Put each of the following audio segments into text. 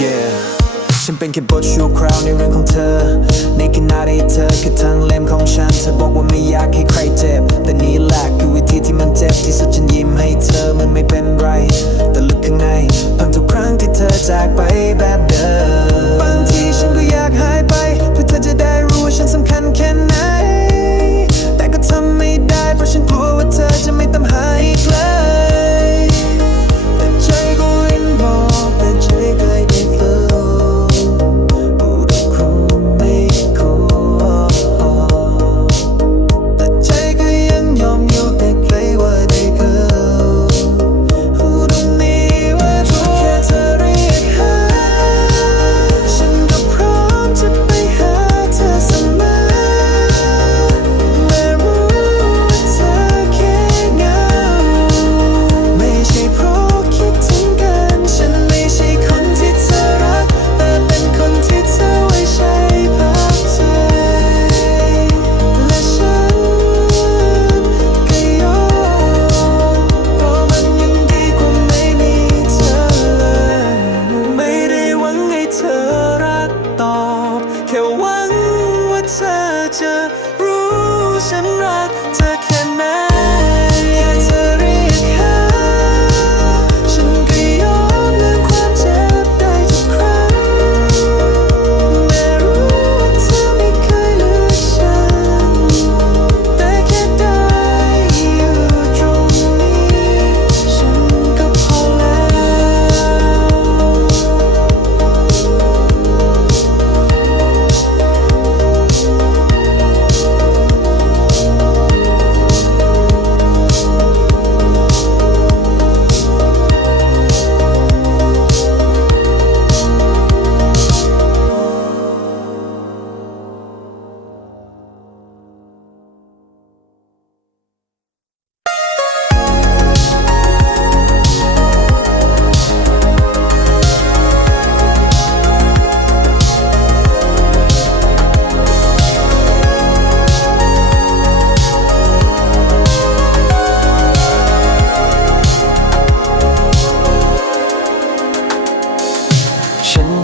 yeah ฉันเป็นแค่บทชั่วคราวในเรื่องของเธอในขณะที่เธอคือทั้งเล่มของฉันเธอบอกว่าไม่อยากให้ใครเจ็บแต่นี่แหละคือวิธีที่มันเจ็บที่สุดฉันยิ้มให้เธอมันไม่เป็นไรแต่ลึกข้างในพังทุกครั้งที่เธอจากไปแบบเดิมบางทีฉันก็อยากหายไปเพื่อเธอจะได้รู้ว่าฉันสำคัญแค่ไหนแต่ก็ทำไม่ได้เพราะฉันกลัวว่าเธอจะไม่ตามหาอีกเลยแต่ใจก็ยังบอกแต่ใจก็ยังกลัว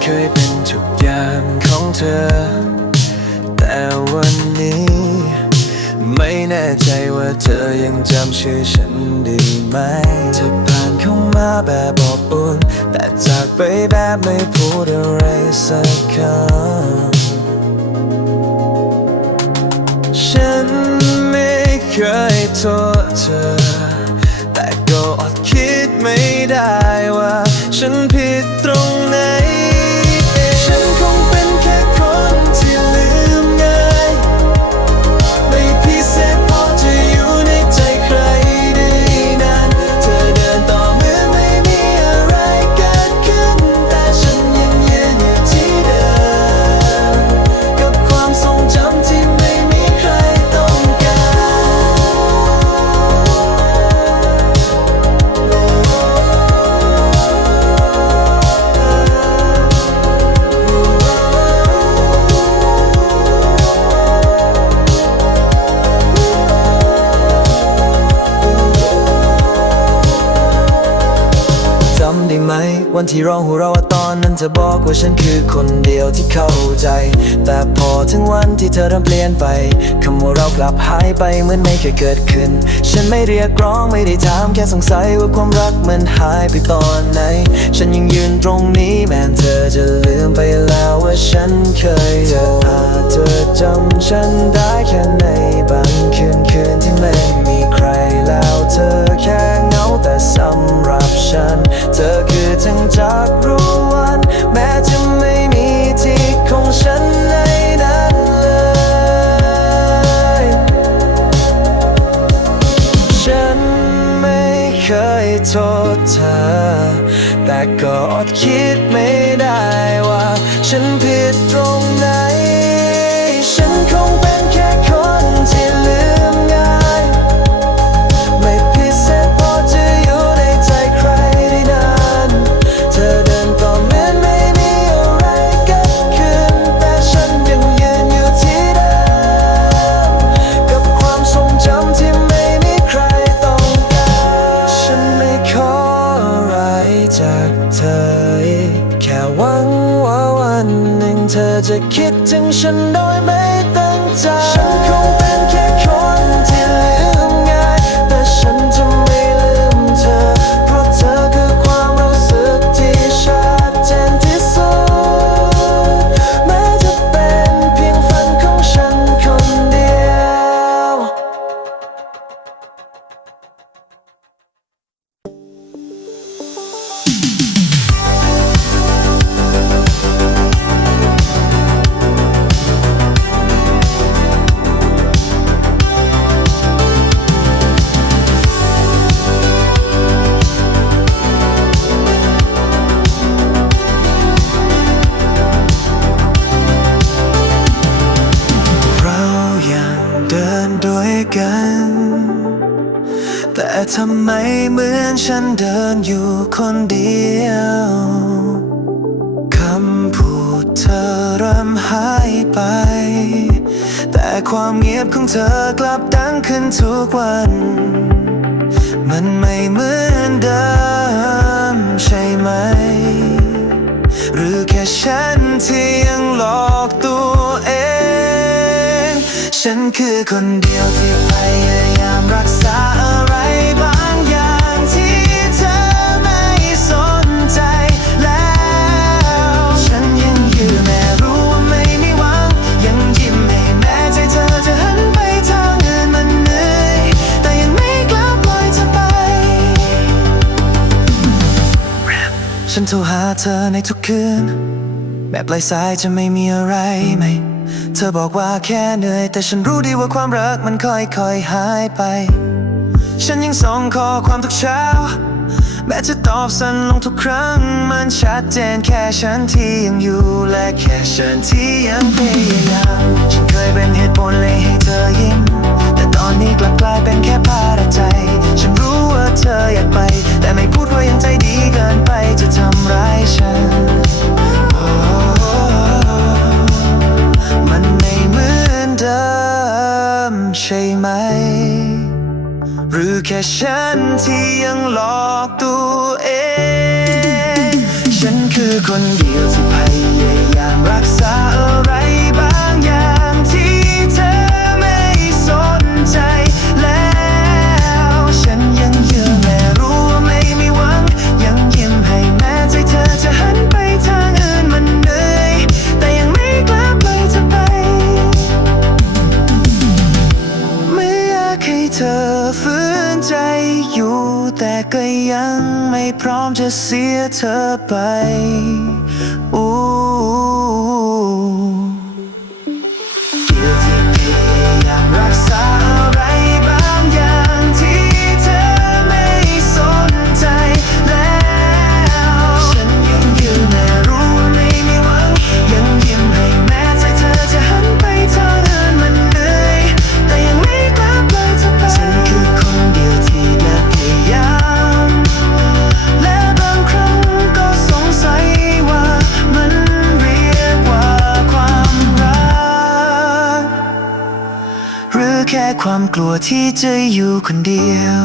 เคยเป็นทุกอย่างของเธอแต่วันนี้ไม่แน่ใจว่าเธอยังจำชื่อฉันได้ไหมเธอผ่านเข้ามาแบบอบอุ่นแต่จากไปแบบไม่พูดอะไรสักคำฉันไม่เคยโทษเธอแต่ก็อดคิดไม่ได้ว่าฉันผิดตรงไหนฉันคงเป็นแค่คนที่ลืมง่ายไม่พิเศษพอจะอยู่ในใจใครได้นานเธอเดินต่อเหมือนไม่มีอะไรเกิดขึ้นแต่ฉันยังยืนอยู่ที่เดิมกับความทรงจำที่ไม่มีใครต้องได้ไหมวันที่ร้องหัวเราะตอนนั้นเธอบอกว่าฉันคือคนเดียวที่เข้าใจแต่พอถึงวันที่เธอเริ่มเปลี่ยนไปคำว่าเรากลับหายไปเหมือนไม่เคยเกิดขึ้นฉันไม่เรียกร้องไม่ได้ถามแค่สงสัยว่าความรักมันหายไปตอนไหนฉันยังยืนตรงนี้แม้เธอจะลืมไปแล้วว่าฉันเคยเธออาจจะจำฉันได้แค่ในบางคืนที่ไม่มีใครแล้วเธอแค่เหงาแต่สำหรับฉันเธอคือทั้งจักรวาลแม้จะไม่มีที่ของฉันในนั้นเลยฉันไม่เคยโทษเธอแต่ก็อดคิดไม่ได้ว่าฉันผิดตรงไหนฉันคงเป็นแค่คนที่ลืมง่ายไม่พิเศษพอจะอยู่ในใจใครได้นานเธอเดินต่อเหมือนไม่มีอะไรเกิดขึ้นแต่ฉันยังยืนอยู่ที่เดิมกับความทรงจำที่ไม่มีใครต้องการฉันไม่ขออะไรจากเธอแค่หวัง เธอจะคิดถึงฉันโดยไม่ตั้งใจฉันคงเป็นแค่คนที่ลืมง่ายแต่ฉันจะไม่ลืมเธอเพราะเธอคือความรู้สึกที่ชัดเจนที่สุดแม้จะเป็นเพียงฝันของฉันคนเดียว แต่ทำไมเหมือนฉันเดินอยู่คนเดียวคำพูดเธอเริ่มหายไปแต่ความเงียบของเธอกลับดังขึ้นทุกวันมันไม่เหมือนเดิมใช่ไหมหรือแค่ฉันที่ยังหลอกตัวเองฉันคือคนเดียวที่พยายามรักษาอะไรบางอย่างที่เธอไม่สนใจแล้วฉันยังยืนแม้รู้ว่าไม่มีหวังยังยิ้มให้แม้ใจเธอจะหันไปทางอื่นมันเหนื่อยแต่ยังไม่กล้าปล่อยเธอไปฉันโทรหาเธอในทุกคืนแบบปลายสายจะไม่มีอะไรไหมเธอบอกว่าแค่เหนื่อยแต่ฉันรู้ดีว่าความรักมันค่อยๆหายไปฉันยังส่งข้อความทุกเช้าแม้จะตอบสั้นลงทุกครั้งมันชัดเจนแค่ฉันที่ยังอยู่และแค่ฉันที่ยังพยายามฉันเคยเป็นเหตุผลเลยให้เธอยิ้มแต่ตอนนี้กลับกลายเป็นแค่ภาระใจฉันรู้ว่าเธออยากไปแต่ไม่พูดว่ายังใจดีเกินไปจะทำร้ายฉันมันไม่เหมือนเดิมใช่ไหมหรือแค่ฉันที่ยังหลอกตัวเองฉันคือคนเดียวที่พยายามรักษาอะไรบางอย่างที่เธอไม่สนใจแล้วฉันยังยืนแม้รู้ว่าไม่มีหวังยังยิ้มให้แม้ใจเธอจะหันไปทางอื่นมันเหนื่อยแต่ยังไม่กล้าปล่อยเธอไปไม่อยากให้เธอฝืนใจอยู่แต่ก็ยังไม่พร้อมจะเสียเธอไปเดียวที่พยายามรักษาอะไรบางอย่างที่เธอไม่สนใจแล้วฉันยังยืนแม้รู้ว่าไม่มีหวังยังยิ้มให้แม้ใจเธอจะหันไปทางอื่นมันเหนื่อยแต่ยังไม่กล้าปล่อยเธอไปฉันคือคนเดียวที่และพยายามและบางครั้งก็สงสัยว่ามันเรียกว่าความรักหรือแค่ความกลัวที่จะอยู่คนเดียว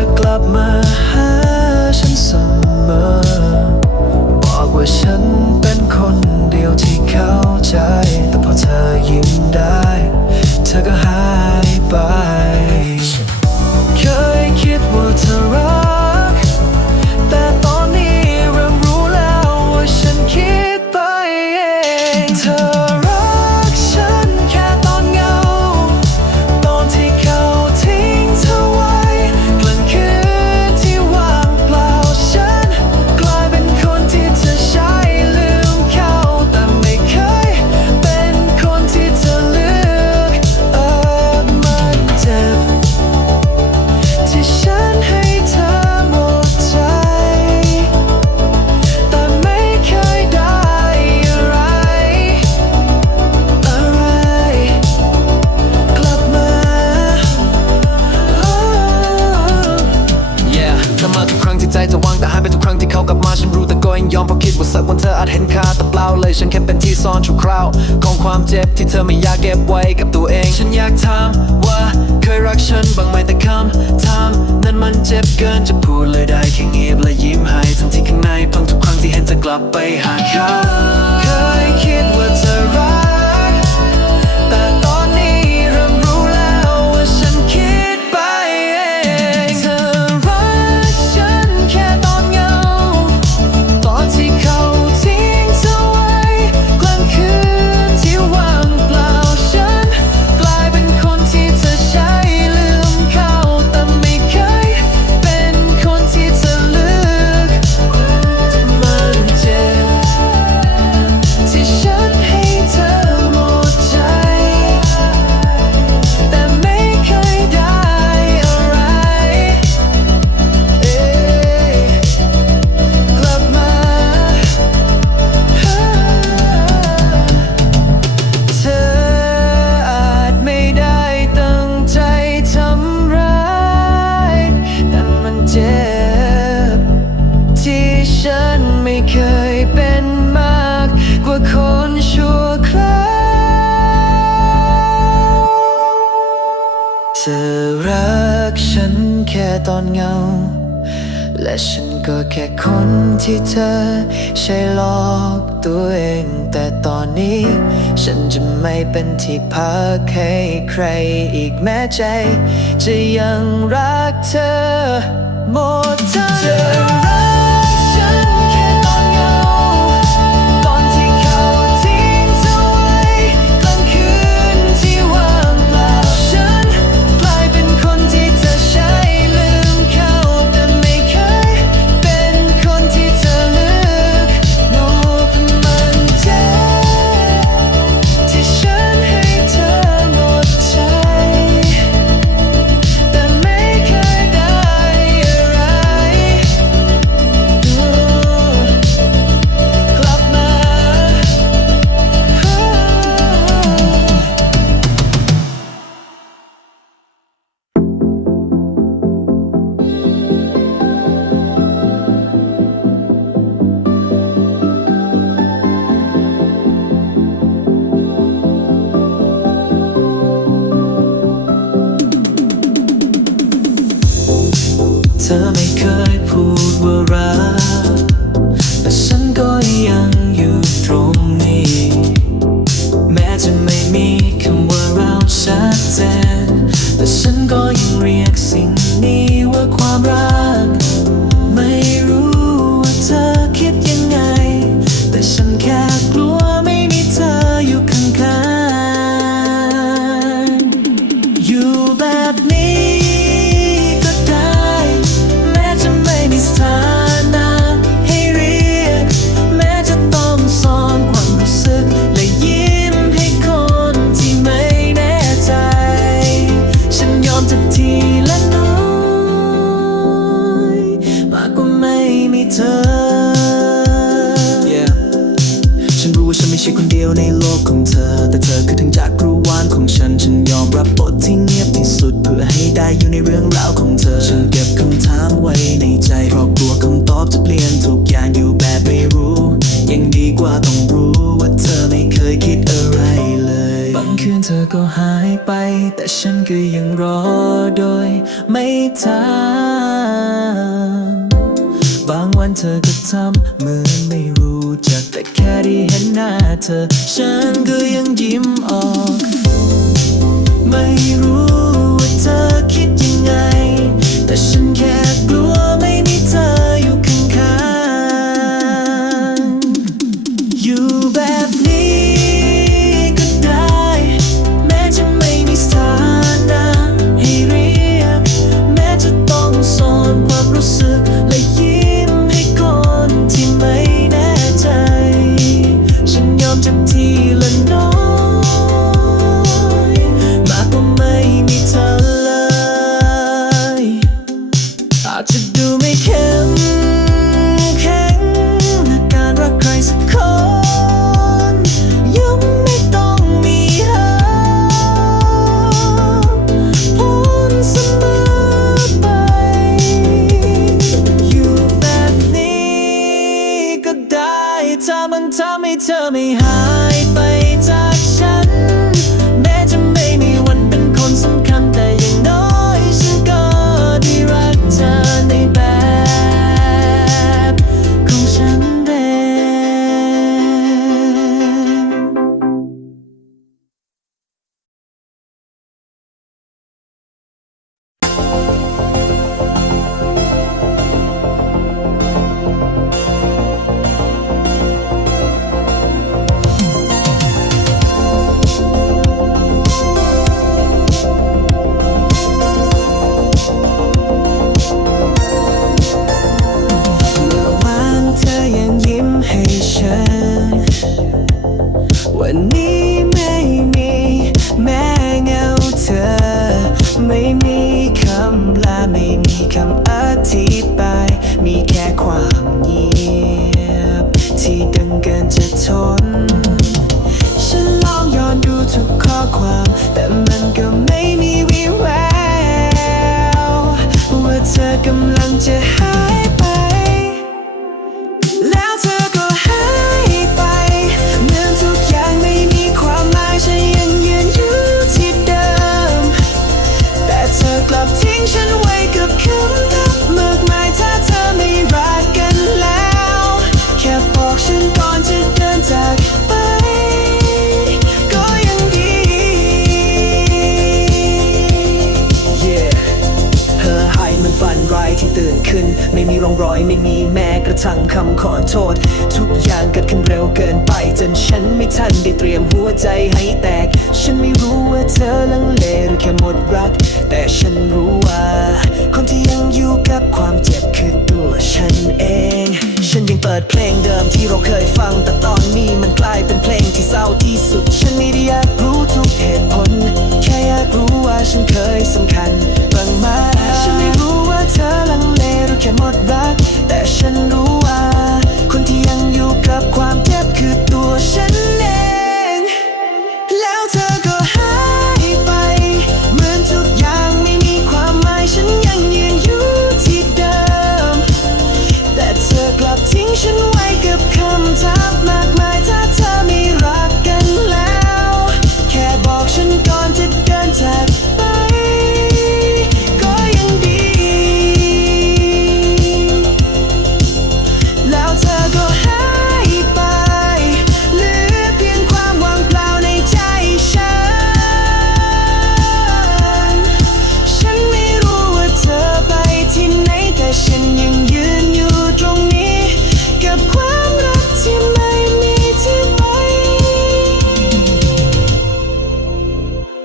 จะกลับมาหาฉันเสมอบอกว่าฉันเป็นคนเดียวที่เข้าใจแต่พอเธอยิ้มได้เธอก็หายไปเคยคิดว่าเธอรักแต่ตอนนี้เริ่มรู้แล้วว่าฉันคิดไปเองเธอรักฉันแค่ตอนเหงาตอนที่เขาทิ้งเธอไว้คืนที่ว่างเปล่าฉันกลายเป็นคนที่เธอใช้ลืมเขาแต่ไม่เคยเป็นคนที่เธอเลือก ที่ใจจะวางแต่หายไปทุกครั้งที่เขากลับมาฉันรู้แต่ก็ยังยอมเพราะคิดว่าสักวันเธออาจเห็นค่าแต่เปล่าเลยฉันแค่เป็นที่ซ่อนชั่วคราวของความเจ็บที่เธอไม่อยากเก็บไว้กับตัวเองฉันอยากถามว่าเคยรักฉันบ้างไหมแต่คำถามนั้นมันเจ็บเกินจะพูดเลยได้แค่เงียบและยิ้มให้ทั้งที่ข้างในพังทุกครั้งที่เห็นเธอกลับไปหาเขาเคยคิดว่าเธอรักแต่ตอนนี้เริ่มรู้แล้วว่าฉันคิดไปเองเธอรักฉันแค่ตอนเหงาตอนที่เขาทิ้งเธอไว้กลางคืนที่ว่างเปล่าฉันกลายเป็นคนที่เธอใช้ลืมเขาแต่ไม่เคยเป็นคนที่เธอเลือกมันเจ็บที่ฉันให้เธอหมดใจแต่ไม่เคยได้อะไรกลับมาเธออาจไม่ได้ตั้งใจทำร้ายแต่มันเจ็บที่ฉันไม่เคยเป็นมากกว่าคนชั่วคราวเธอรักฉันแค่ตอนเหงาและฉันก็แค่คนที่เธอใช้หลอกตัวเองแต่ตอนนี้ฉันจะไม่เป็นที่พักให้ใครอีกแม้ใจจะยังรักเธอหมดใจเธอรักฉันแค่ตอนเหงาตอนที่เขาทิ้งเธอไว้กลางคืนที่ว่างเปล่าฉันกลายเป็นคนที่เธอใช้ลืมเขาแต่ไม่เคยเป็นคนที่เธอเลือกโน้ตมันเจ็บที่ฉันให้เธอหมดใจแต่ไม่เคยได้อะไรกลับมาเธอไม่เคยพูดว่ารักแต่ฉันก็ยังอยู่ตรงนี้แม้จะไม่มีคำว่าเราชัดเจนแต่ฉันก็ยังเรียกสิ่งนี้ว่าความรักไม่รู้ว่าเธอคิดยังไงแต่ฉันแค่กลัวไม่มีเธออยู่ข้างๆอยู่แบบนี้ก็ได้แม้จะไม่มีสถานะให้เรียกแม้จะต้องซ่อนความรู้สึกและยิ้มให้คนที่ไม่แน่ใจฉันยอมจะทีละน้อยมากกว่าไม่มีเธอ ฉันรู้ว่าฉันไม่ใช่คนเดียวในโลกของเธอแต่เธอคือทั้งจักรวาลของฉันยอมรับบทที่เงียบที่สุดเพื่อให้ได้อยู่ในเรื่องราวของเธอฉันเก็บคำถามไว้ในใจเพราะกลัวคำตอบจะเปลี่ยนทุกอย่างอยู่แบบไม่รู้ยังดีกว่าต้องรู้ว่าเธอไม่เคยคิดอะไรเลยบางคืนเธอก็หายไปแต่ฉันก็ยังรอโดยไม่ถามบางวันเธอก็ทำเหมือนไม่รู้จักแต่แค่ได้เห็นหน้าเธอฉันก็ยังยิ้มออกไม่รู้ว่าเธอคิดยังไงแต่ฉันแค่กลัวไม่มีเธออยู่ข้างๆอยู่แบบนี้ก็ได้แม้จะไม่มีสถานะให้เรียกแม้จะต้องซ่อนความรู้สึกและยิ้มให้คนที่ไม่แน่ใจฉันยอมเจ็บทีละน้อยมากกว่าไม่มีเธอเลยอาจจะดูไม่เข้มแข็งในการรักใครสักคนยังไม่ต้องมีเหตุผลเสมอไปอยู่ ไม่หายไปจากฉันแม้จะไม่มีวันเป็นคนสำคัญแต่อย่างน้อยฉันก็ได้รักเธอในแบบของฉันเองวันนี้ไม่มีแม้เงาเธอไม่มีคำลาไม่มีคำอธิบายมีแค่ความเงียบที่ดังเกินจะทนฉันลองย้อนดูทุกข้อความแต่มันก็ไม่มีวี่แววว่าเธอกำลังจะหายไปแล้วเธอก็หายไปเหมือนทุกอย่างไม่มีความหมายฉันยังยืนอยู่ที่เดิมแต่เธอกลับทิ้งฉันไว้กับคำทักมากมายถ้าเธอไม่รักกันแล้วแค่บอกฉันก่อนจะเดินจากไปก็ยังดี Yeah เธอหายเหมือนฝันร้ายที่ตื่นขึ้นไม่มีร่องรอยไม่มีแม้กระทั่งคำขอโทษทุกอย่างเกิดขึ้นเร็วเกินไปจนฉันไม่ทันได้เตรียมหัวใจให้แตกฉันไม่รู้ว่าเธอลังเลหรือแค่หมดรักแต่ฉันรู้ว่าคนที่ยังอยู่กับความเจ็บคือตัวฉันเองฉันยังเปิดเพลงเดิมที่เราเคยฟังแต่ตอนนี้มันกลายเป็นเพลงที่เศร้าที่สุดฉันไม่ได้อยากรู้ทุกเหตุผลแค่อยากรู้ว่าฉันเคยสำคัญบ้างไหมฉันไม่รู้ว่าเธอลังเลหรือแค่หมดรักแต่ฉันรู้ว่าคนที่ยังอยู่กับความเจ็บคือตัวฉันเองแล้วเธอก็หายไปเหมือนทุกอย่างไม่มีความหมายฉันยังยืนอยู่ที่เดิมแต่เธอกลับทิ้งฉันไว้กับคำถามมากมายถ้าเธอไม่รักกันแล้วแค่บอกฉันก่อนจะเดินจากไปก็ยังดีแล้วเธอก็หายไปเหลือเพียงความว่างเปล่าในใจฉันไม่รู้ว่าเธอไปที่ไหนแต่ฉันยังยืนอยู่ตรงนี้กับความรักที่ไม่มีที่ไป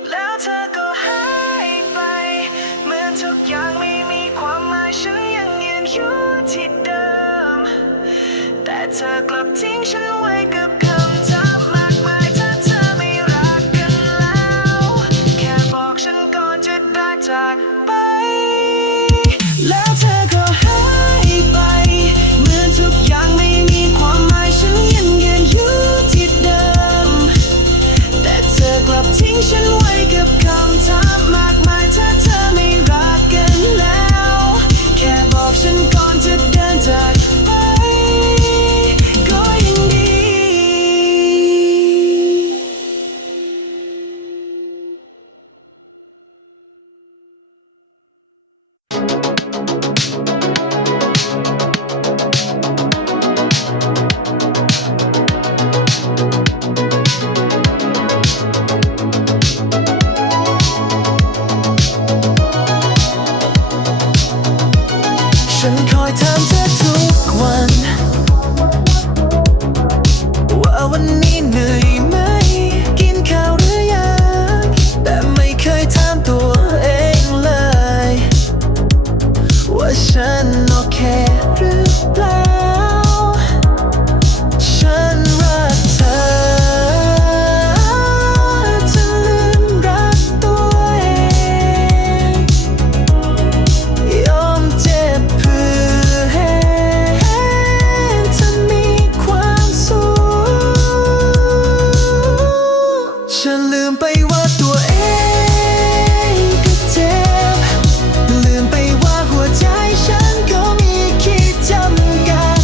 แล้วเธอก็หายไปเหมือนทุกอย่างไม่มีความหมายฉันยังยืนอยู่ที่เดิมแต่เธอกลับทิ้งฉันไว้กับคำถามมากมายถ้าเธอไม่รักกันแล้วแค่บอกฉันก่อนจะได้จากไปแล้วเธอก็หายไปเหมือนทุกอย่างไม่มีความหมายฉันยังยืนอยู่ที่เดิมแต่เธอกลับทิ้งฉันไว้กับคำถามมากมายถ้าเธอไม่รักกันแล้วแค่บอกฉันก่อนจะเดินจากไปก็ยังดี ลืมไปว่าหัวใจฉันก็มีขีดจำกัด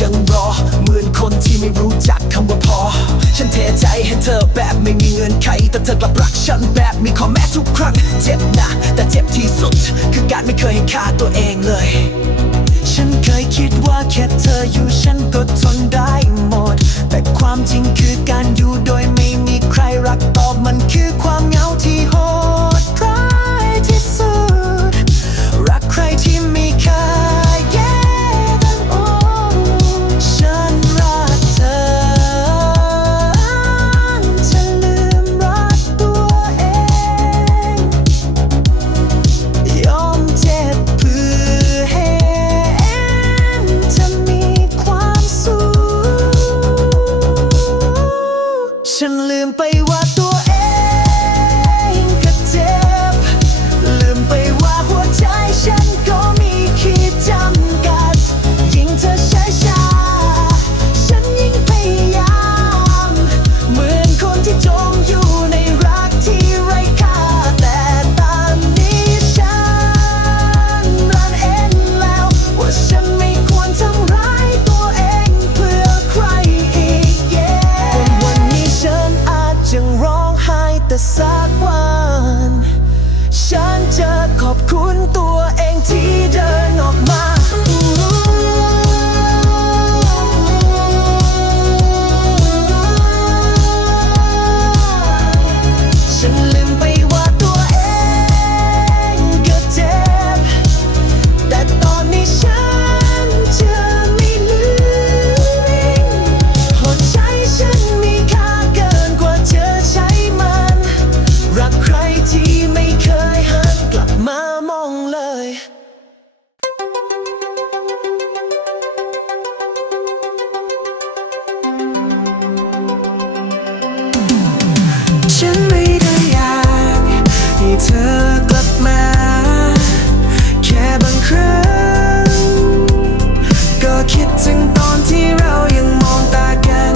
ยังรอเหมือนคนที่ไม่รู้จักคำว่าพอฉันเทใจให้เธอแบบไม่มีเงื่อนไขแต่เธอกลับรักฉันแบบมีข้อแม้ทุกครั้งเจ็บนะแต่เจ็บที่สุดคือการไม่เคยให้ค่าตัวเองเลยฉันเคยคิดว่าแค่เธออยู่ฉันก็ทนได้หมดแต่ความจริงคือการอยู่โดยไม่มีใครรักตอบมันคือความเหงาที่โหดร้ายที่สุดรักใครที่ไม่เคยแยกกันโอ้ฉันรักเธอฉันลืมรักตัวเองยอมเจ็บเพื่อให้จะมีความสุขฉันลืมไปว่าตัวเองก็เจ็บลืมไปว่าหัวใจฉันก็มีขีดจำกัดยิ่งเธอช้าๆฉันยิ่งพยายามเหมือนคนที่จมอยู่ในรักที่ไร้ค่าแต่ตอนนี้ฉันรันเอ็นแล้วว่าฉันไม่ควรทำร้ายตัวเองเพื่อใครอีกวันนี้ฉันอาจจะร้องไห้แต่สักวันฉันจะขอบคุณตัวเองที่เดินออกมาฉันลืมไปว่าตัวเองก็เจ็บแต่ตอนนี้ฉันจะไม่ลืมหัวใจฉันมีค่าเกินกว่าเธอใช้มันรักใครที่ไม่เคยหันกลับมามองเลยฉันไม่ได้อยากให้เธอกลับมาแค่บางครั้งก็คิดถึงตอนที่เรายังมองตากัน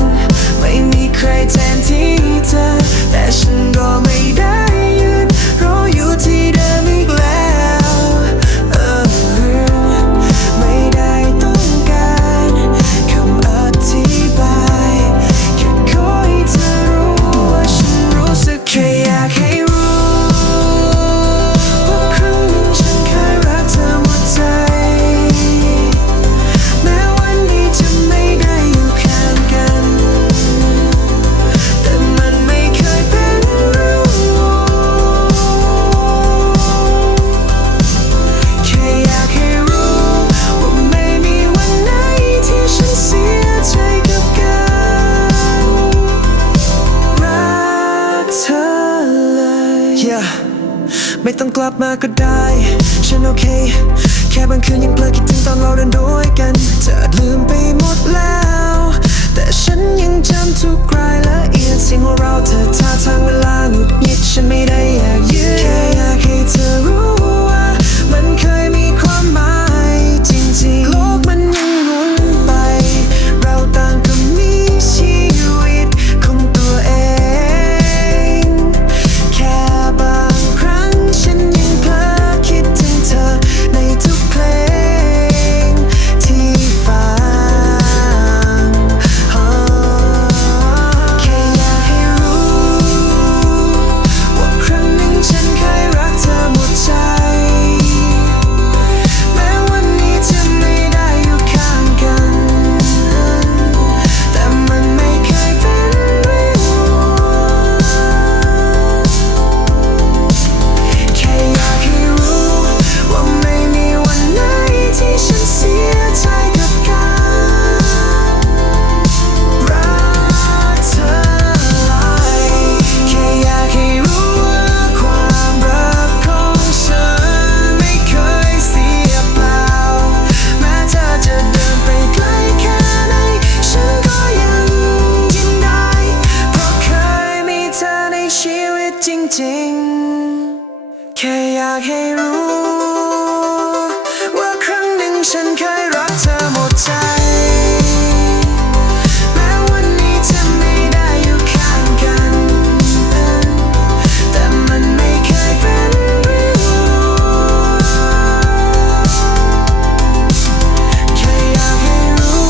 ไม่มีใครแทนที่เธอแต่ฉันก็ไม่ได้ยืนรออยู่ที่เดิมอีกแล้วไม่ได้ต้องการคำอธิบายแค่ขอให้เธอรู้ว่าฉันรู้สึกแค่อยากให้รู้ว่าครั้งหนึ่งฉันเคยรักเธอหมดใจแม้วันนี้จะไม่ได้อยู่ข้างกันแต่มันไม่เคยเป็นเรื่องแค่อยากให้รู้ว่าไม่มีวันไหนที่ฉันเสียใจกับการรักเธอเลยไม่ต้องกลับมาก็ได้ฉันโอเคแค่บางคืนยังเพลิดคิดถึงตอนเราเดินด้วยกันเธอลืมไปหมดแล้วแต่ฉันยังจำทุกรายละเอียดสิ่งของเราเธอท่าทางเวลาหงุดหงิดฉันไม่ได้อยากยืนแค่อยากให้เธอรู้ว่ามันเคยมีความหมายจริงๆโลกมันยังหมุนไปเราต่างก็มีชีวิตของตัวเองแค่บางครั้งฉันยังเผลอคิดถึงเธอในทุกเพลงที่ฟังแค่อยากให้รู้ว่าครั้งหนึ่งฉันเคยรักเธอหมดใจแม้วันนี้จะไม่ได้อยู่ข้างกันแต่มันไม่เคยเป็นเรื่องแค่อยากให้รู้ว่าไม่มีวันไหนที่ฉันเสียใจกับการรักเธอเลยแค่อยากให้รู้ว่าความรักของฉันไม่เคยเสียเปล่าแม้เธอจะเดินไปไกลแค่ไหนฉันก็ยังยิ้มได้เพราะเคยมีเธอในชีวิตจริงๆแค่อยากให้รู้ว่าครั้งหนึ่งฉันเคยรักเธอหมดใจแม้วันนี้จะไม่ได้อยู่ข้างกันแต่มันไม่เคยเป็นเรื่องแค่อยากให้รู้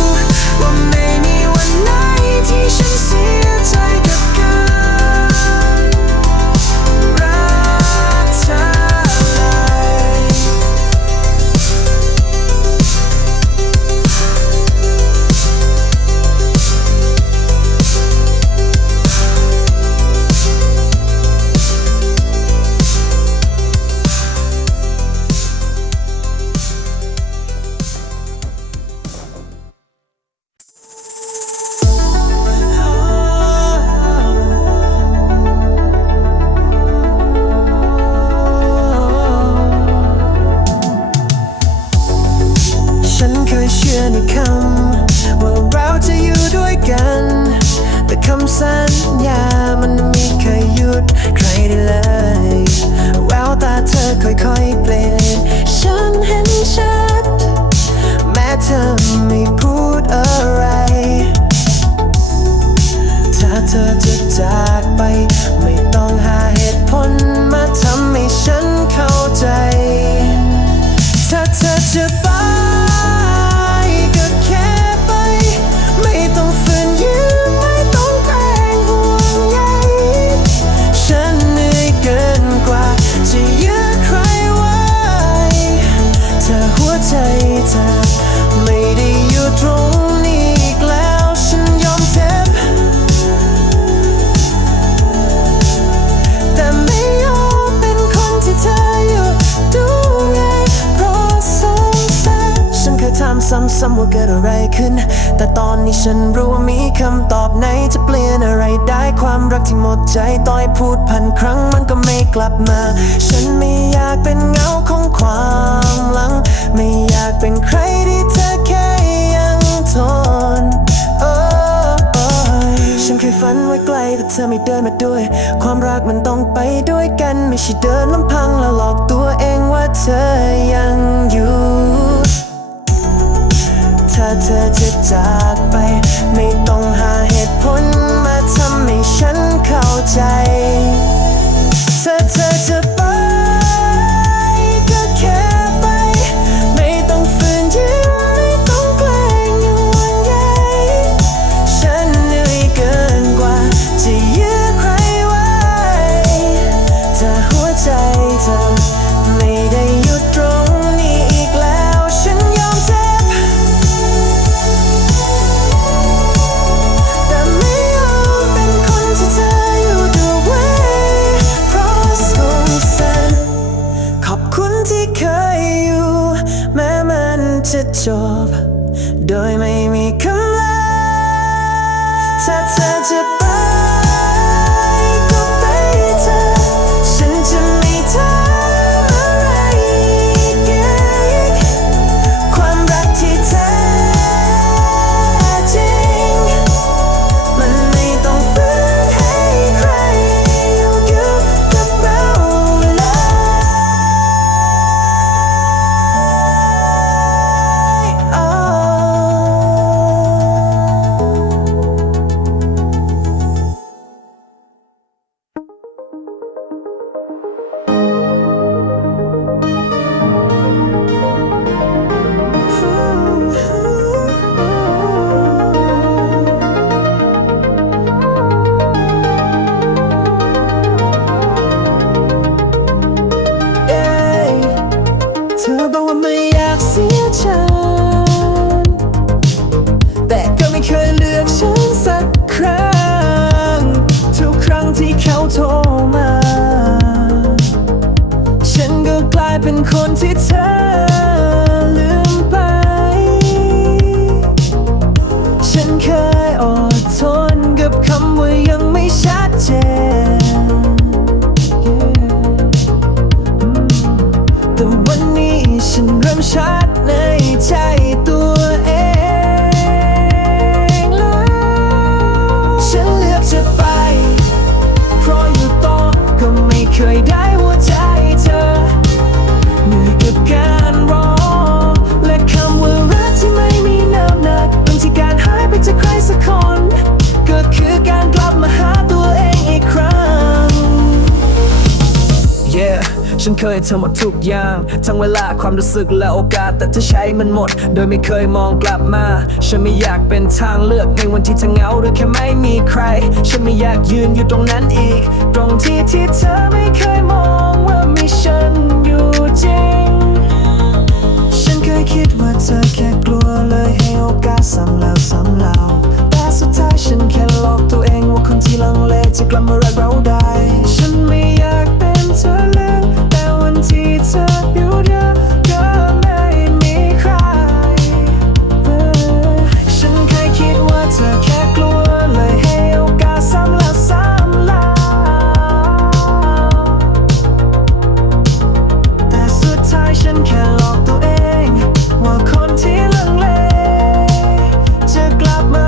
ฉันรู้ว่ามีคำตอบไหนจะเปลี่ยนอะไรได้ความรักที่หมดใจต่อให้พูดพันครั้งมันก็ไม่กลับมาฉันไม่อยากเป็นเงาของความหลังไม่อยากเป็นใครที่เธอแค่ยังทนฉันเคยฝันไว้ไกลแต่เธอไม่เดินมาด้วยความรักมันต้องไปด้วยกันไม่ใช่เดินลำพังแล้วหลอกตัวเองว่าเธอยังอยู่ถ้าเธอจะจากไปไม่ต้องหาเหตุผลมาทำให้ฉันเข้าใจถ้าเธอจะไปก็แค่ไปไม่ต้องฝืนยิ้มไม่ต้องแกล้งห่วงใยฉันเหนื่อยเกินกว่าจะยื้อใครไว้ถ้าหัวใจเธอไม่ได้หยุดตรงนี้อีกแล้วฉันยอมเจ็บแต่ไม่ยอมเป็นคนที่เธออยู่ด้วยเพราะสงสารขอบคุณที่เคยอยู่แม้มันจะจบโดยไม่มีคำลาถ้าเธอจะไปก็ไปเธอฉันจะไม่ทำอะไรอีกความรักที่แท้จริงมันไม่ต้องฝืนให้ใครอยู่กับเราเธอบอกว่าไม่อยากเสียฉันแต่ก็ไม่เคยเลือกฉันสักครั้งทุกครั้งที่เขาโทรมาฉันก็กลายเป็นคนที่เธอลืมไปฉันเคยอดทนกับคำว่ายังไม่ชัดเจนแต่วันนี้ฉันเริ่มชัดในใจตัวเองแล้วฉันเลือกจะไปเพราะอยู่ต่อก็ไม่เคยได้หัวใจเธอเหนื่อยกับการรอและคำว่ารักที่ไม่มีน้ำหนักบางทีการหายไปจากใครสักคนก็คือการกลับมาหาตัวเองอีกครั้งฉันเคยทำหมดทุกอย่างทั้งเวลาความรู้สึกและโอกาสแต่เธอใช้มันหมดโดยไม่เคยมองกลับมาฉันไม่อยากเป็นทางเลือกในวันที่เธอเหงาหรือแค่ไม่มีใครฉันไม่อยากยืนอยู่ตรงนั้นอีกตรงที่เธอไม่เคยมองว่ามีฉันอยู่จริงฉันเคยคิดว่าเธอแค่กลัวเลยให้โอกาสซ้ำแล้วซ้ำเล่าแต่สุดท้ายฉันแค่หลอกตัวเองว่าคนที่ลังเลจะกลับมารักเราได้ฉันไม่อยากเป็นเธอเลยแต่วันที่เธออยู่เดียวก็ไม่มีใครฉันเคยคิดว่าเธอแค่กลัวเลยให้โอกาสซ้ำแล้วซ้ำเล่าแต่สุดท้ายฉันแค่หลอกตัวเองว่าคนที่ลังเลจะกลับมา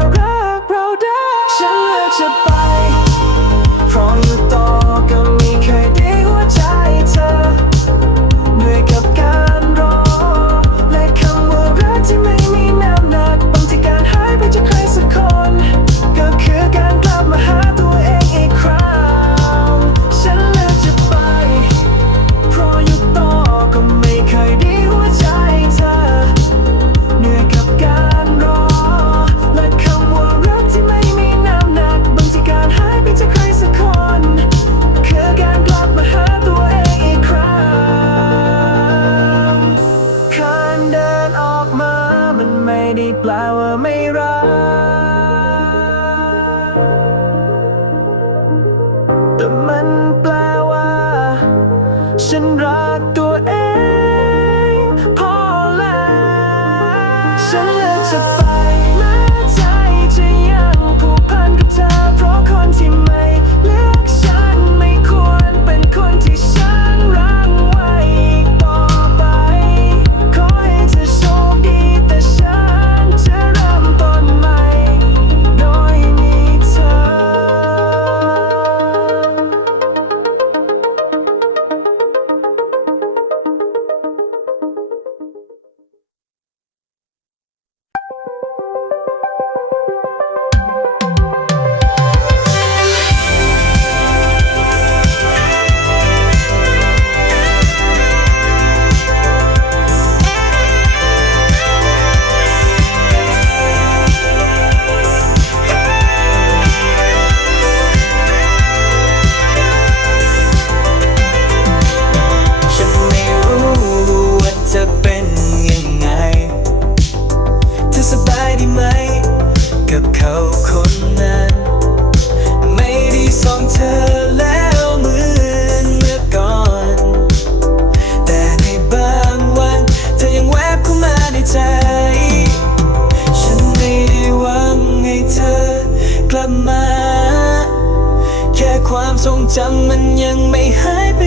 จำมันยังไม่หายไป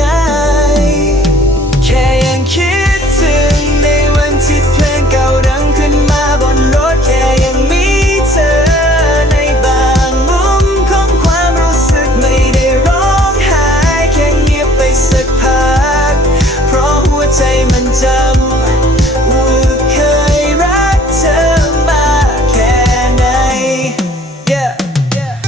ง่ายๆแค่ยังคิดถึงในวันที่เพลงเก่าดังขึ้นมาบนรถแค่ยังมีเธอในบางมุมของความรู้สึกไม่ได้ร้องไห้แค่เงียบไปสักพักเพราะหัวใจมันจำว่าเคยรักเธอมากแค่ไหน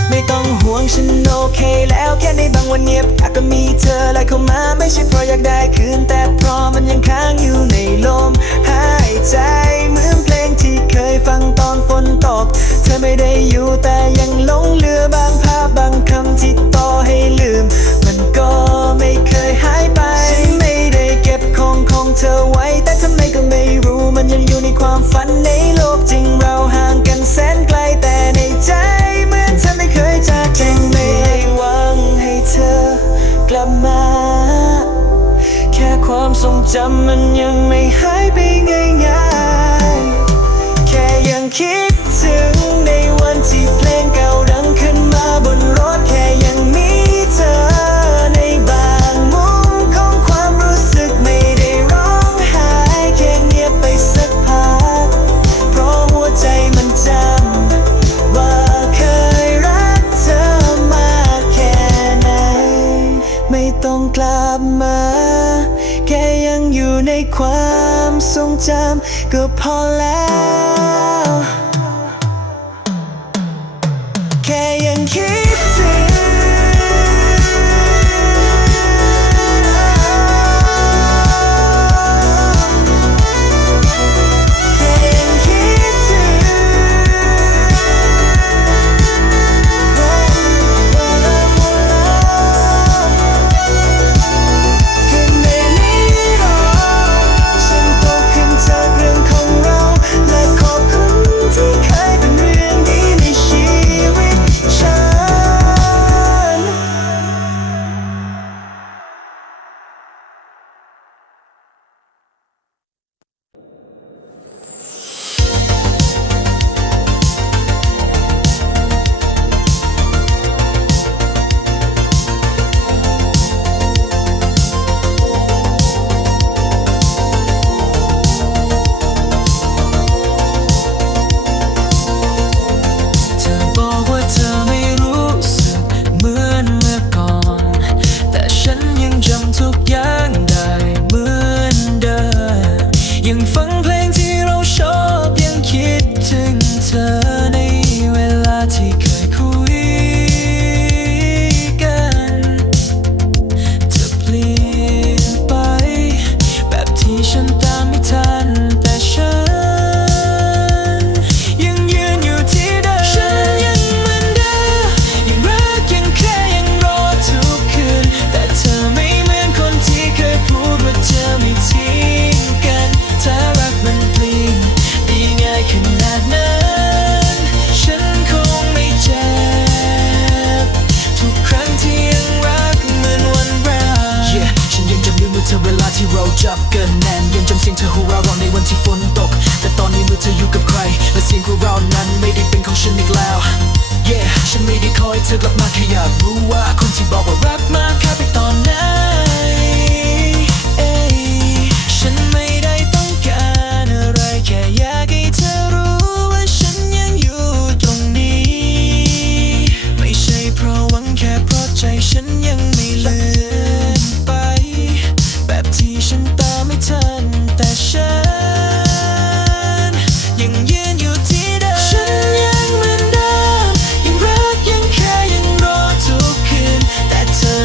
ไม่ต้องห่วงฉันโอเคแล้วแค่ในบางวันเงียบอาจก็มีเธอไหลเข้ามาไม่ใช่เพราะอยากได้คืนแต่เพราะมันยังค้างอยู่ในลมหายใจเหมือนเพลงที่เคยฟังตอนฝนตกเธอไม่ได้อยู่แต่ยังหลงเหลือบางภาพบางคำที่ต่อให้ลืมมันก็ไม่เคยหายไปฉันไม่ได้เก็บของเธอไว้แต่ทำไมก็ไม่รู้มันยังอยู่ในความฝันในโลกจริงเราห่างกันแสนไกลแต่ในใจเหมือนเธอไม่เคยจากจริงไม่ได้หวังให้เธอกลับมาแค่ความทรงจำมันยังไม่หายไปง่ายๆแค่ยังคิดถึงในวันที่เพลงเก่าดังขึ้นมาบนรถแค่ยังมีเธอในบางมุมของความรู้สึกไม่ได้ร้องไห้แค่เงียบไปสักพักเพราะหัวใจมันจำว่าเคยรักเธอมากแค่ไหนไม่ต้องกลับมาแค่ยังอยู่ในความทรงจำก็พอแล้วแค่ยังคิดถึงแค่ยังคิดถึงฉันโตขึ้นจากเรื่องของเราและขอบคุณที่เคยเป็นเรื่องดีในชีวิตฉัน เธอบอกว่าเธอไม่รู้สึกเหมือนเมื่อก่อนแต่ฉันยังจำทุกอย่างได้เหมือนเดิมยังฟังเพลงที่เราชอบยังคิดถึงเธอในเวลาที่เคยคุยกันเธอเปลี่ยนไปแบบที่ฉันตามไม่ทันแต่ฉันยังยืนอยู่ที่เดิมฉันยังเหมือนเดิมยังรักยังแค่ยังรอทุกคืนแต่เธอไม่เหมือนคนที่เคยพูดว่าจะไม่ทิ้งกันถ้ารักมันเปลี่ยนได้ง่ายขนาดนั้นฉันคงไม่เจ็บทุกครั้งที่ยังรักเหมือนวันแรก Yeah ฉันยังจำมือเธอเวลาที่เราจับกันแน่นยังจำเสียงเธอหัวเราะในวันที่ฝนตกแต่ตอนนี้มือเธออยู่กับใครและเสียงของเรานั้นไม่ได้เป็นของฉันอีกแล้ว Yeah ฉันไม่ได้คอยเธอกลับมาแค่อยากรู้ว่าคนที่บอกว่ารักมากแค่ไปตอนไหนเอ้ยฉันไม่ได้ต้องการอะไรแค่อยากให้เธอรู้ว่าฉันยังอยู่ตรงนี้ไม่ใช่เพราะหวังแค่เพราะใจฉันยังไม่เลือนไปแบบที่ฉันตามไม่ทันแต่ฉันยังยืนอยู่ที่เดิมฉันยังเหมือนเดิมยังรักยังแค่ยังรอทุกคืนแต่เธอ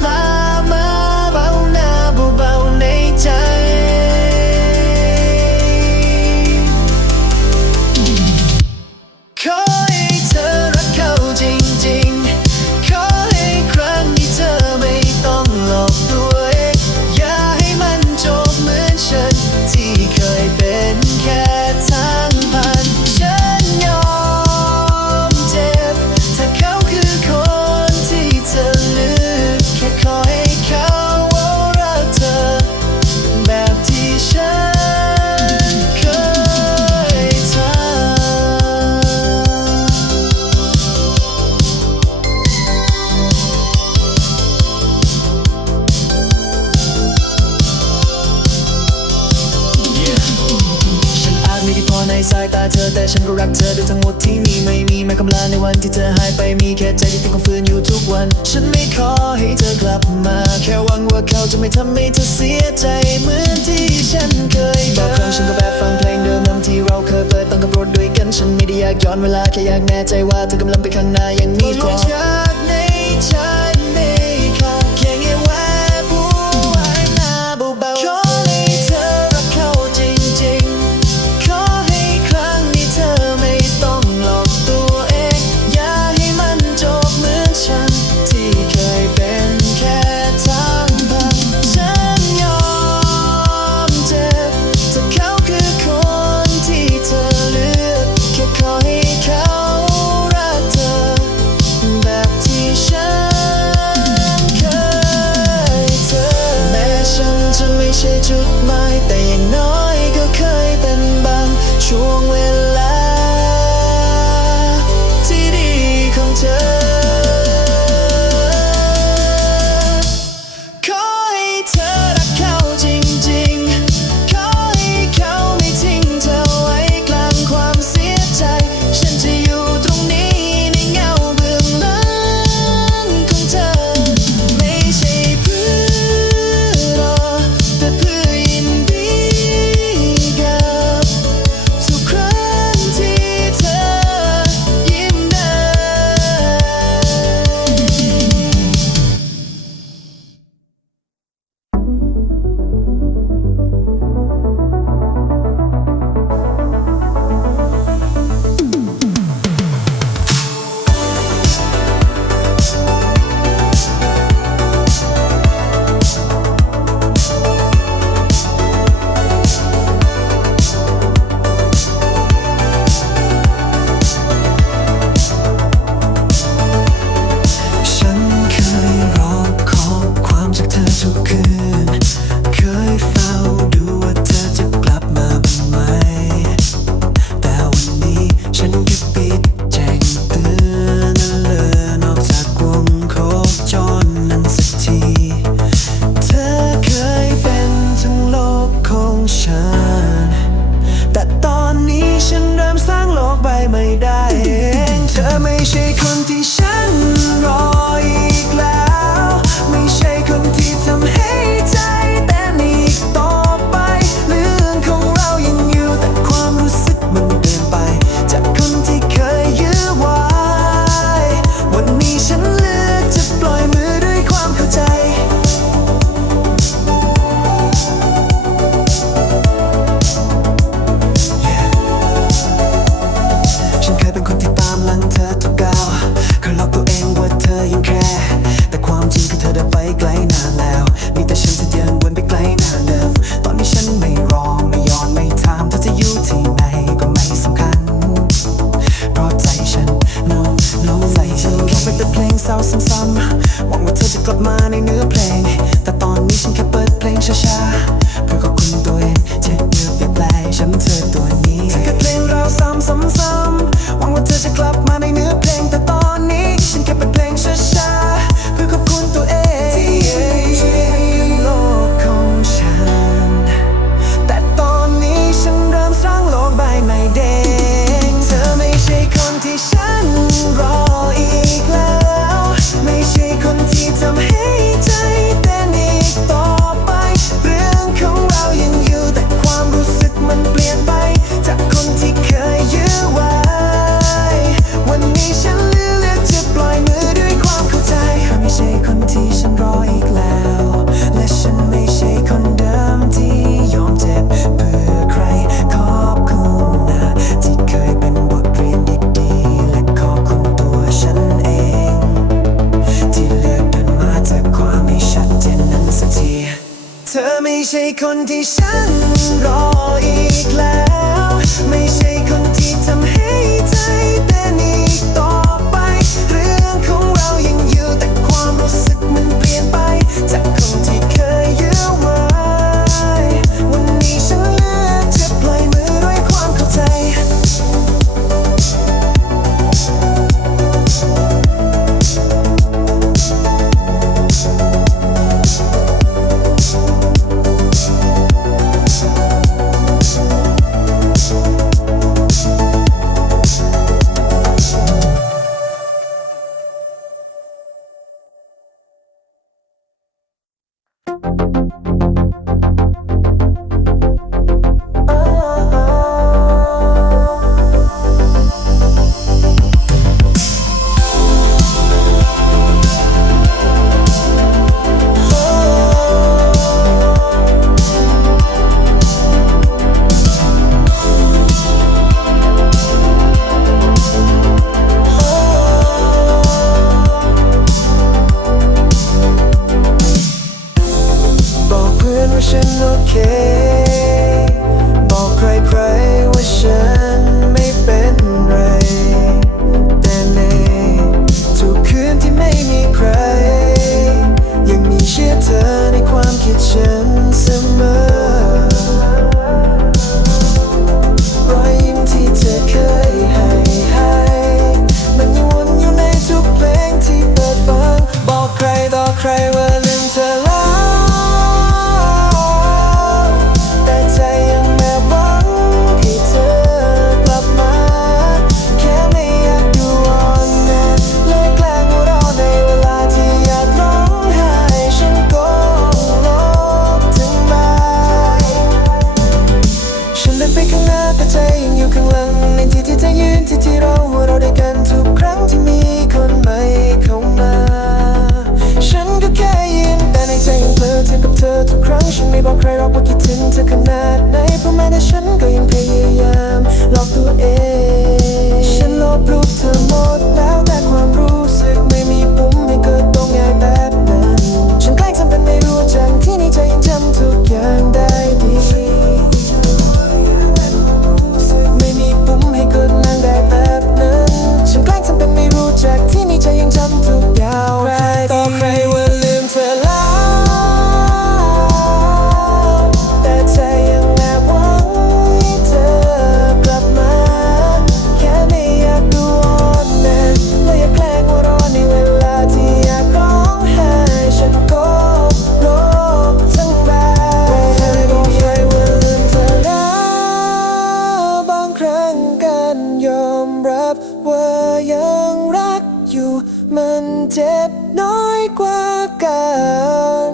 พลามาเบาหน้าเบาๆในใจขอให้เธอรักเขาจริงๆขอให้ครั้งนี้เธอไม่ต้องหลอกตัวเองอย่าให้มันจบเหมือนฉันที่เคยเป็นแค่ทางผ่านฉันยอมเจ็บถ้าเขาคือคนที่เธอเลือกแค่ขอให้เขารักเธอแบบที่ฉันเคยทำฉันอาจไม่ดีพอในสายตาเธอแต่ฉันก็รักเธอด้วยทั้งหมดที่มีไม่มีแม้คำลาในวันที่เธอหายไปมีแค่ใจที่คงฝืนอยู่ทุกวันฉันไม่ขอให้เธอกลับมาแค่หวังว่าเขาจะไม่ทำให้เธอเสียใจเหมือนที่ฉันเคยบางครั้งฉันก็แบบฟังเพลงเดิมๆที่เราเคยเปิดต้องกับรถด้วยกันฉันไม่ได้อยากย้อนเวลาแค่อยากแน่ใจว่าเธอกำลังไปข้างหน้ายังมีความจากในฉันไม่ขาดแค่แค่แวบหายหน้าเบาๆขอให้เธอรักเขาจริงๆขอให้ครั้งนี้เธอไม่ต้องหลอกตัวเองอย่าให้มันจบเหมือนฉันที่เคยเป็นแค่ทางผ่านฉันยอมเจ็บถ้าเขาคือคนที่เธอเลือกแค่ขอให้เขารักเธอแบบที่ฉันเคยเธอแม้ฉันจะไม่ใช่จุดหมายแต่อย่างน้อยก็เคยเป็นบางช่วงเวลาที่ดีของเธอขอให้เธอรักเขาจริงๆขอให้เขาไม่ทิ้งเธอไว้กลางความเสียใจฉันจะอยู่ตรงนี้ในเงาเบื้องหลังของเธอไม่ใช่เพื่อรอแต่เพื่อยินดีกับทุกครั้งที่เธอยิ้มได้ ฉันเคยรอขอความจากเธอทุกคืนเคยเฝ้าดูว่าเธอจะกลับมาบ้างไหมแต่วันนี้ฉันแค่ปิดแจ้งเตือนนั่นเลยนอกจากวงโคจรนั้นสักทีเธอเคยเป็นทั้งโลกของฉันแต่ตอนนี้ฉันเริ่มสร้างโลกใบใหม่ได้เองเธอไม่ใช่คนที่ฉันรออีกแล้วไม่ใช่คนที่ทำให้ใจเต้นอีกต่อไปเรื่องของเรายังอยู่แต่ความรู้สึกมันเปลี่ยนไปจากคนที่เคยยื้อไว้วันนี้ฉันเลือกจะปล่อยมือด้วยความเข้าใจฉันเคยเป็นคนที่ตามหลังเธอทุกก้าวเคยหลอกตัวเองว่าเธอยังแคร์แต่ความจริงคือเธอเดินไปไกลนานแล้วมีแต่ฉันที่ยังวนไปไกลนานเดิมตอนนี้ฉันไม่รอไม่ย้อนไม่ถามเธอจะอยู่ที่ไหนก็ไม่สำคัญเพราะใจฉัน no ใจฉันแค่เป็นแต่เพลงเศร้าซ้ำๆหวังว่าเธอจะกลับมาในเนื้อเพลงแต่ตอนนี้ฉันแค่เปิดเพลงช้าๆเพื่อขอบคุณตัวเองที่เลือกเปลี่ยนแปลงฉันเธอตัวนี้เธอแค่เพลงเราซ้ำๆหวังว่าเธอจะกลับมาในเนื้อเพลงแต่ตอนนี้ฉันแค่เป็นเพลงช้าๆเพื่อขอบคุณตัวเองที่อยู่ในโลกของฉันแต่ตอนนี้ฉันเริ่มสร้างโลกใบใหม่เด้งเธอไม่ใช่คนที่ฉันรออีกแล้วไม่ใช่คนที่ทำให้ใจเต้นอีกต่อไปเรื่องของเรายังอยู่แต่ความรู้สึกมันเปลี่ยนไป ช่คนที่ฉันรออีกแล้วไม่ใช่คนที่ทำให้ใจเต้นอีกต่อไปเรื่องของเรายังอยู่แต่ความรู้สึกมันเปลี่ยนไปจากคนที่เคยยื้อไว้วันนี้ฉันเลือกจะปล่อยมือด้วยความเข้าใจฉันโอเคบอกใครๆว่าฉันไม่เป็นไรแต่ในทุกคืนที่ไม่มีใครยังมีเชื่อเธอในความคิดฉันเสมอรอยยิ้มที่เธอเคยให้มันยังวนอยู่ในทุกเพลงที่เปิดฟังบอกใครต่อใครว่าลืมเธอแล้วที่เราได้กันทุกครั้งที่มีคนใหม่เข้ามาฉันก็แค่ยิ้มแต่ในใจยังเผลอเธอกับเธอทุกครั้งฉันไม่บอกใครหรอกว่าคิดถึงเธอขนาดไหนเพราะแม้แต่ฉันก็ยังพยายามหลอกตัวเองฉันลบรูปเธอหมดแล้วแต่ความรู้สึกไม่มีปุ่มให้เกิดตรงง่ายแบบนั้นฉันแกล้งทำเป็นไม่รู้จักที่ในใจยังจำทุกอย่างได้ดีไม่มีปุ่มให้เกิดนางได้แบบนั้นฉันแกล้งทำเป็นไม่รู้จักที่ในใจยังจำทุกอย่างต่อใครว่าลืมเธอแล้วแต่ใจยังแอบหวังให้เธอกลับมาแค่ไม่อยากดูอ่อนแอและอยากแกล้งหัวเราะในเวลาที่อยากร้องไห้ฉันก็โลกทั้งใบบอกใครว่าลืมเธอแล้วบางครั้งการยอมรับว่ายังรักอยู่มันเจ็บน้อยกว่ากัน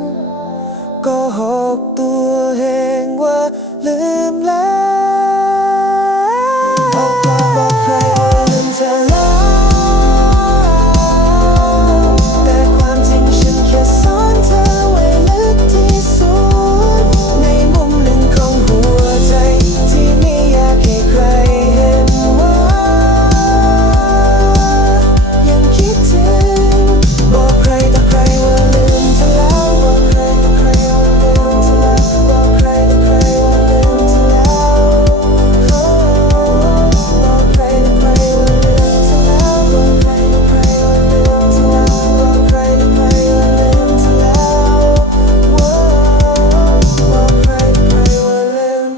ก็หกตัวเองว่าลืมแล้วบอกใครว่าลืมเธอแล้วแต่ความจริงฉันแค่ซ่อนเธอไว้ลึกที่สุดในมุมหนึ่งของหัวใจที่ไม่อยากให้ใครเห็นว่ายังคิดถึงบอกใครต่อใครว่าลืมเธอแล้วบอกใครต่อใครว่าลืมเธอแล้วบอกใครต่อใครว่าลืมเธอแล้วบอกใครต่อใครว่าลืมเธอแล้วบอกใครต่อใครว่าลืมเธอแล้วบอกใครต่อใครว่าลืมเธอแล้วบอกใครต่อใครว่าลืม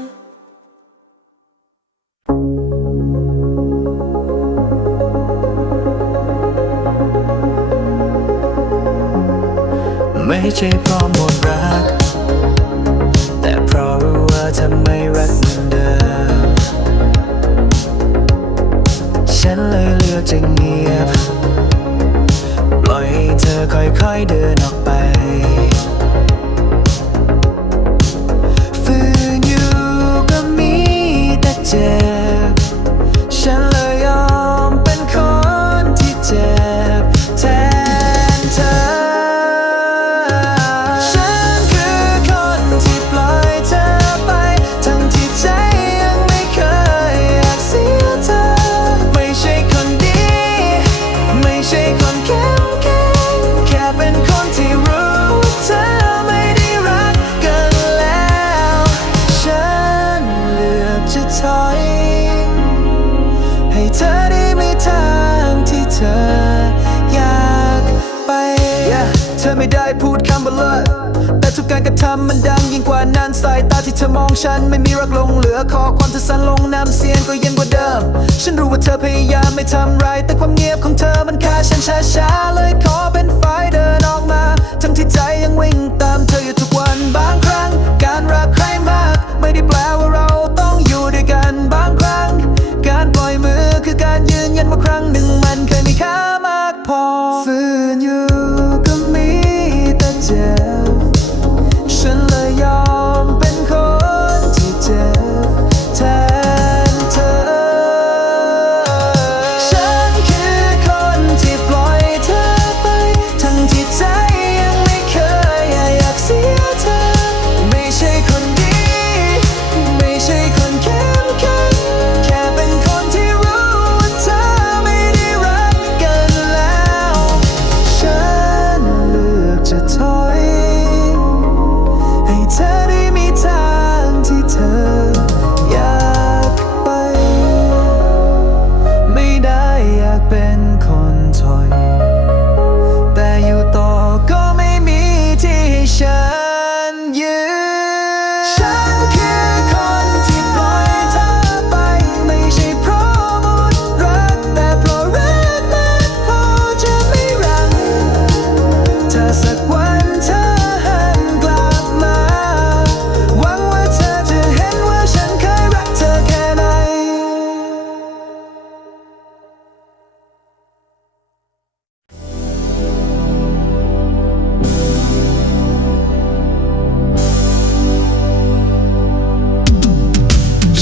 ไม่ใช่เพราะหมดรักแต่เพราะรู้ว่าเธอไม่รักเหมือนเดิมฉันเลยเลือกจะเงียบปล่อยให้เธอค่อยๆเดินออกไปฝืนอยู่ก็มีแต่เจ็บฉันเลยยอมเป็นคนที่เจ็บแทนเธอฉันคือคนที่ปล่อยเธอไปทั้งที่ใจยังไม่เคยอยากเสียเธอไม่ใช่คนดีไม่ใช่คนเข้มแข็งแค่เป็นคนที่ ธอไม่ได้พูดคำว่าเลิกแต่ทุกการกระทำมันดังยิ่งกว่านั้นสายตาที่เธอมองฉันไม่มีรักหลงเหลือข้อความเธอสั่นลงน้ำเสียงก็เย็นกว่าเดิมฉันรู้ว่าเธอพยายามไม่ทำไรแต่ความเงียบของเธอมันฆ่าฉันช้าๆเลยขอเป็นไฟเดินออกมาทั้งที่ใจยังวิ่งตามเธออยู่ทุกวันบางครั้งการรักใครมากไม่ได้แปลว่าเราต้องอยู่ด้วยกันบางครั้งการปล่อยมือคือการยืนยันว่าครั้งหนึ่งมันเคยมีค่ามากพอฝืนอยู่ก็มีแต่เจ็บฉันเลยยอมเป็นคนที่เจ็บแทนเธอฉันคือคนที่ปล่อยเธอไปทั้งที่ใจยังไม่เคยอยากเสียเธอไม่ใช่คนดีไม่ใช่คนเข้มแข็งแค่เป็นคนที่รู้ว่าเธอไม่ได้รักกันแล้วฉันเลือกจะถอยให้เธอได้มีทางที่เธออยากไปไม่ได้อยากเป็นคนถอยแต่อยู่ต่อก็ไม่มีที่ให้ฉันยืนฉันคือคนที่ปล่อยเธอไปไม่ใช่เพราะหมดรักแต่เพราะรักมากพอจะไม่รักถ้าสักวันเธอหันกลับมาหวังว่าเธอจะเห็นว่าฉันเคยรักเธอแค่ไหน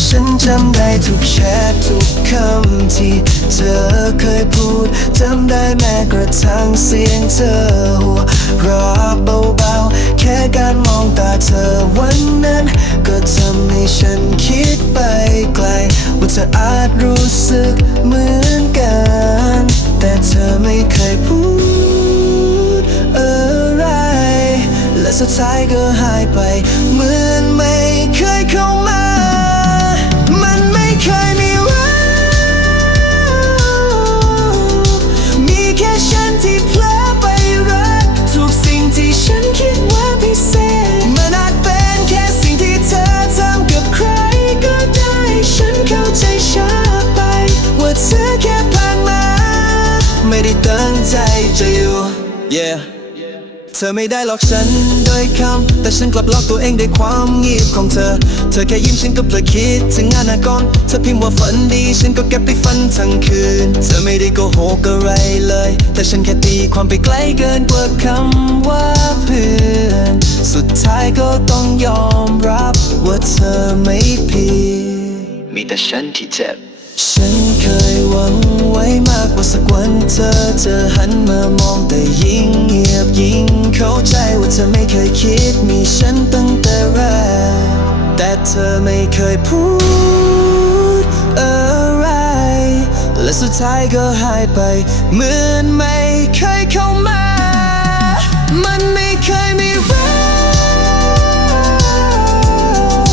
ฉันจำได้ทุกแชททุกคำที่เธอเคยพูดจำได้แม้กระทั่งเสียงเธอหัวเราะเบาๆแค่การมองตาเธอวันนั้นก็ทำให้ฉันคิดไปไกลว่าเธออาจรู้สึกเหมือนกันแต่เธอไม่เคยพูดอะไรและสุดท้ายก็หายไปเหมือนไม่เคยเข้ามามันไม่เคยมีรักมีแค่ฉันที่เผลอไปรักทุกสิ่งที่ฉันคิดว่าพิเศษมันอาจเป็นแค่สิ่งที่เธอทำกับใครก็ได้ฉันเข้าใจช้าไปว่าเธอแค่ผ่านมาไม่ได้ตั้งใจจะอยู่ yeahเธอไม่ได้หลอกฉันด้วยคำแต่ฉันกลับหลอกตัวเองด้วยความเงียบของเธอเธอแค่ยิ้มฉันก็เพลิดคิดถึงอนาคตเธอพิมพ์ว่าฝันดีฉันก็เก็บไปฝันทั้งคืนเธอไม่ได้โกหกอะไรเลยแต่ฉันแค่ตีความไปไกลเกินกว่าคำว่าเพื่อนสุดท้ายก็ต้องยอมรับว่าเธอไม่ผิดมีแต่ฉันที่เจ็บฉันเคยหวังไว้มากว่าสักวันเธอจะหันมามองแต่ยิ่งเงียบยิ่งเข้าใจว่าเธอไม่เคยคิดมีฉันตั้งแต่แรกแต่เธอไม่เคยพูดอะไรและสุดท้ายก็หายไปเหมือนไม่เคยเข้ามามันไม่เคยมีรัก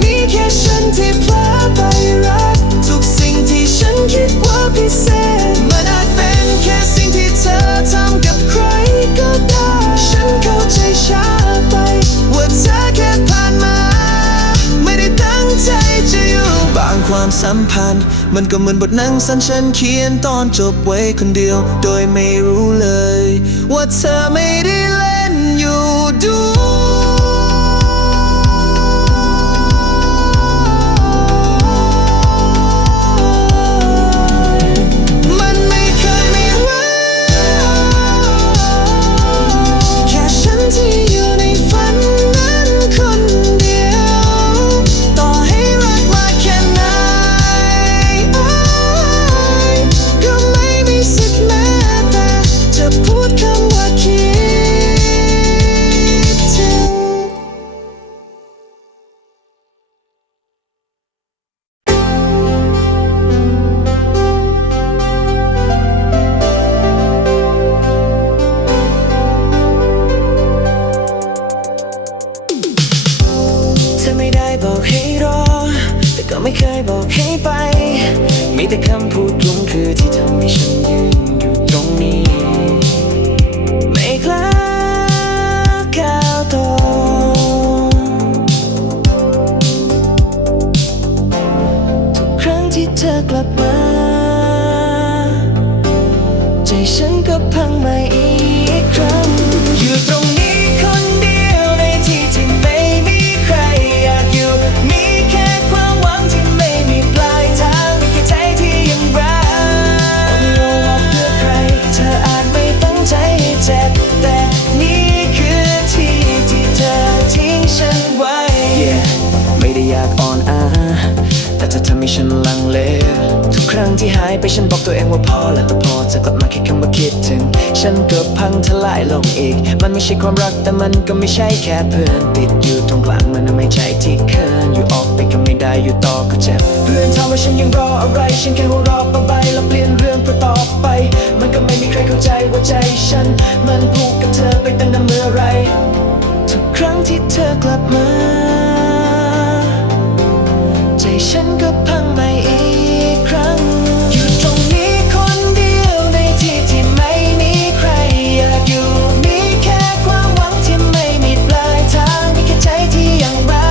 มีแค่ฉันที่เพลอไปรักทุกสิ่งที่ฉันคิดว่าพิเศษมันอาจเป็นแค่สิ่งที่เธอทำกับใครก็ได้ฉันเข้าใจช้าไปว่าเธอแค่ผ่านมาไม่ได้ตั้งใจจะอยู่บางความสัมพันธ์มันก็เหมือนบทหนังสั้นฉันเขียนตอนจบไว้คนเดียวโดยไม่รู้เลยว่าเธอไม่ได้เล่นอยู่พูดคำว่าคิด ที่หายไปฉันบอกตัวเองว่าพอแล้วแต่พอเธอกลับมาแค่คำว่าคิดถึงฉันเกือบพังทลายลงอีกมันไม่ใช่ความรักแต่มันก็ไม่ใช่แค่เพื่อนติดอยู่ตรงกลางมันไม่ใช่ที่เคินอยู่ออกไปก็ไม่ได้อยู่ต่อก็เจ็บเพื่อนถามว่าฉันยังรออะไรฉันแค่หัวเราะไปแล้วเปลี่ยนเรื่องเพื่อต่อไปมันก็ไม่มีใครเข้าใจว่าใจฉันมันผูกกับเธอไปตั้งแต่เมื่อไรทุกครั้งที่เธอกลับมาใจฉันก็พังไปอีกครั้งอยู่ตรงนี้คนเดียวในที่ที่ไม่มีใครอยากอยู่มีแค่ความหวังที่ไม่มีปลายทางมีแค่ใจที่ยังรั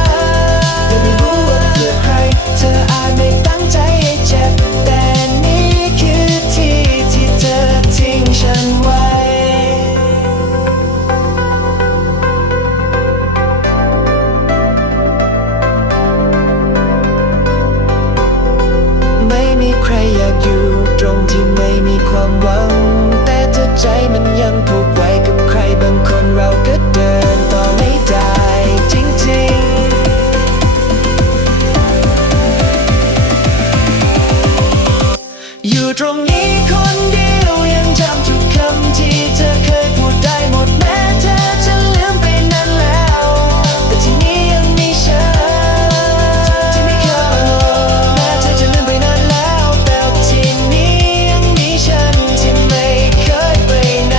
กยังไม่รู้ว่าเพื่อใครเธออาจไม่ตั้งใจให้เจ็บแต่นี่คือที่ที่เธอทิ้งฉันไว้ไม่มีใครอยากอยู่ตรงที่ไม่มีความหวังแต่ถ้าใจมันยังผูกไว้กับใครบางคนเราก็เดินต่อไม่ได้จริงๆอยู่ตรงนี้คนเดียวยังจำทุกคำที่เธอเคยพูดได้หมดแม้เธอจะลืมไปนานแล้วแต่ที่นี้ยังมีฉันที่ไม่เคยแม้เธอจะลืมไปนานแล้วแต่ที่นี้ยังมีฉันที่ไม่เคยไปไหน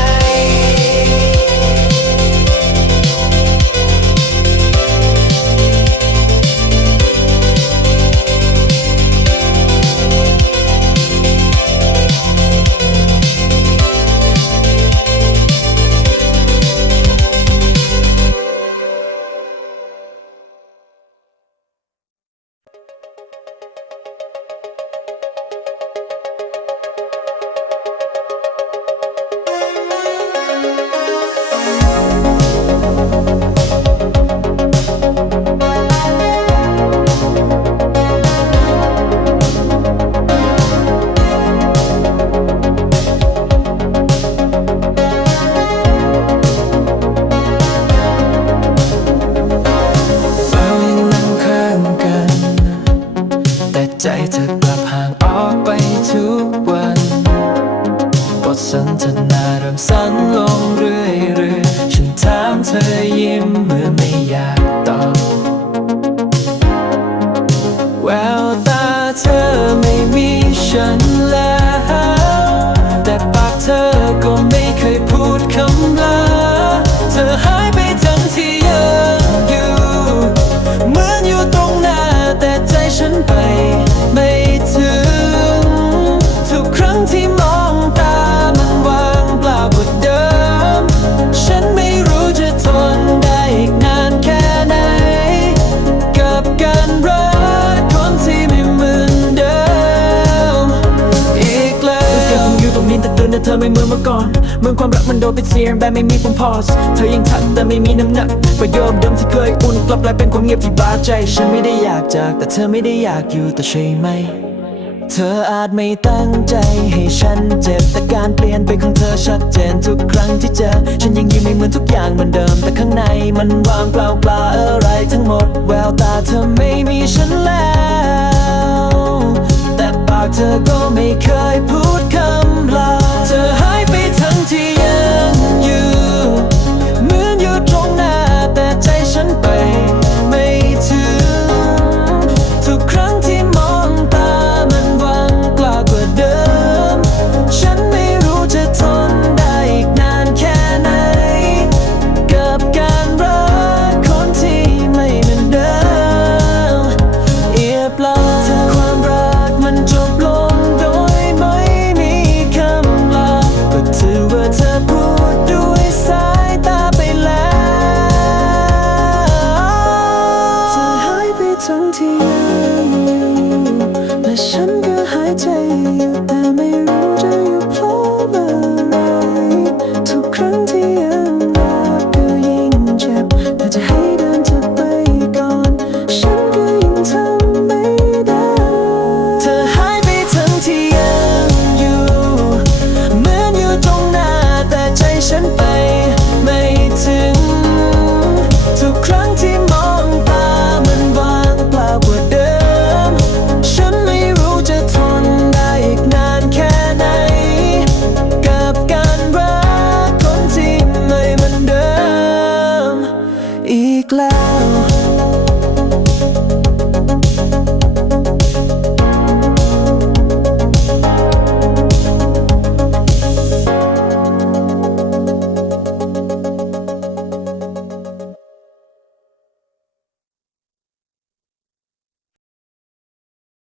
ใจเธอกลับห่างออกไปทุกวันบทสนทนาเริ่มสั้นลงเรื่อยๆฉันถามเธอยิ้มเมื่อไม่อยากตอบแววตาเธอไม่มีฉันแล้วแต่ปากเธอก็ไม่เคยพูดคำลาเธอหายไปทั้งที่ยังอยู่เหมือนอยู่ตรงหน้าแต่ใจฉันไปไม่ถึงทุกครั้งที่มองตามันว่างเปล่ากว่าเดิมฉันไม่รู้จะทนได้อีกนานแค่ไหนกับการรักคนที่ไม่เหมือนเดิมอีกแล้วยังอยู่ตรงนี้แต่เดินแต่เธอไม่เหมือนเมื่อก่อนเหมือนความรักมันโดนปิดเสียงแบบไม่มีปุ่มพอสเธอยังทักแต่ไม่มีน้ำหนักประโยคเดิมที่เคยอุ่นกลับกลายเป็นความเงียบที่บาดใจฉันไม่ได้อยากจากแต่เธอไม่ได้อยากอยู่แต่ใช่ไหมเธออาจไม่ตั้งใจให้ฉันเจ็บแต่การเปลี่ยนไปของเธอชัดเจนทุกครั้งที่เจอฉันยังยิ้มไม่เหมือนทุกอย่างเหมือนเดิมแต่ข้างในมันว่างเปล่าอะไรทั้งหมดแววตาเธอไม่มีฉันแล้วแต่ปากเธอก็ไม่เคยพูดคำ